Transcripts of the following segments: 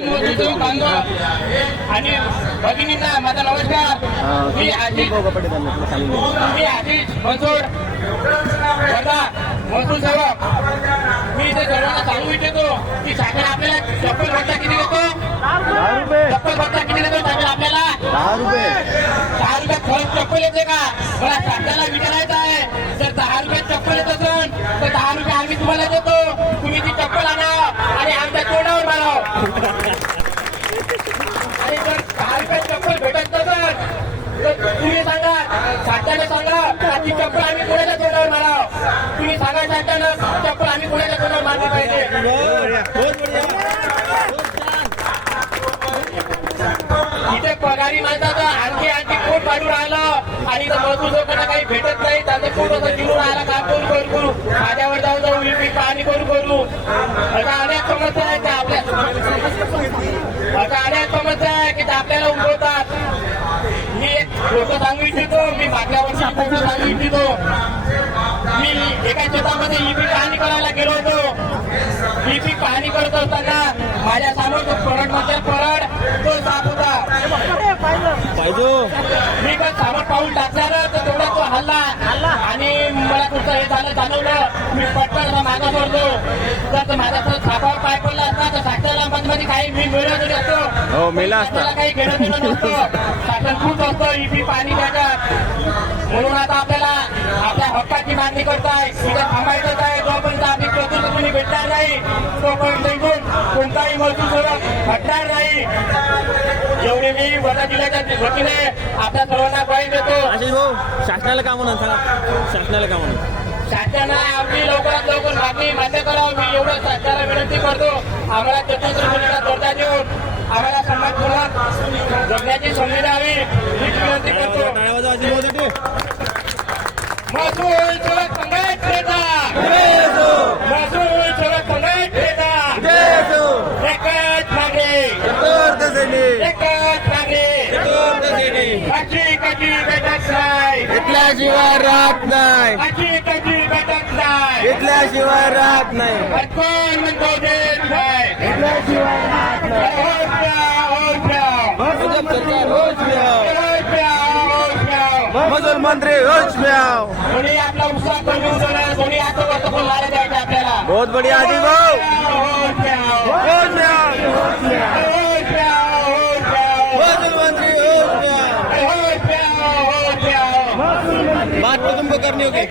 मोदीचं बांधव आणि भगिनींना माझा नमस्कार मी आशिष मी आशिष बनसोड वर्धा महसूल सेवक मी इथे सर्वांना सांगू इच्छितो की शासन आपल्याला चप्पल ती चप्पल आम्ही कोणाच्या तोंडावर माराव. तुम्ही सांगा शासनानं चप्पल आम्ही कोणाच्या तोंडावर मारली पाहिजे. इथे पगारी माणसाचं आणखी आणखी पोट पाडू राहिलं. आणि मजूर लोकांना काही भेटत नाही त्याचं पोट असं जिरून राहिला काम करू करू? करू माझ्यावर जाऊन जाऊन पाणी करू करू. आता अनेक समस्या आहेत त्या आपल्या अशा अनेक समस्या आहे की त्या आपल्याला उद्भवतात गोष्ट सांगू इच्छितो मी मागल्या वर्षी गोष्ट सांगू इच्छितो मी एका शेतामध्ये ईपी पाहणी करायला गेलो होतो. ईपी पाहणी करत असताना माझ्यासमोर तो परडमध्ये परड तो साप होता. पाहिजे मी पण सावध पाऊल टाकणार तर तेवढा तो हल्ला. आणि मला तुमचं हे झालं जाणवलं. मी पटकन मागा सोडतो हो, मेला असता. काही घेणं देणं शासन खूप असतं इपी पाणी द्यायचं म्हणून आता आपल्याला आपल्या हक्काची मागणी करताय. इथे थांबायचंच आहे. जोपर्यंत आपली चतुर्थ तुम्ही भेटणार नाही तोपर्यंत इथून कोणताही मजूर सोडत हटणार नाही. एवढे मी वर्धा जिल्ह्याच्या वतीने आपल्या सर्वांना ग्वाही देतो. आशिष भाऊ शासनाला का म्हणून सांगा शासनाला का म्हणून शासनानं आमची लवकरात लवकर मागणी मान्य करावं. मी एवढं शासनाला विनंती करतो. आम्हाला चतुर्थ दर्जा देऊन आम्हाला जगण्याची संधी द्यावी. विनंती करतो. महसूल सेवक संघट नेता महसूल सेवक संघट नेता एकच मागणी एकच मागणी अशी कधी भेटत नाही घेतल्याशिवाय राहत नाही. अशी कधी भेटत नाही घेतल्याशिवाय राहत नाही. कोण म्हणतो देत नाही मंत्री में आओ। बहुत बढिया जी बात तो तुमको करनी होगी।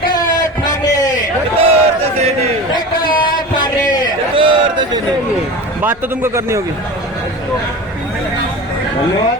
बात तो तुमको करनी होगी। Salamat.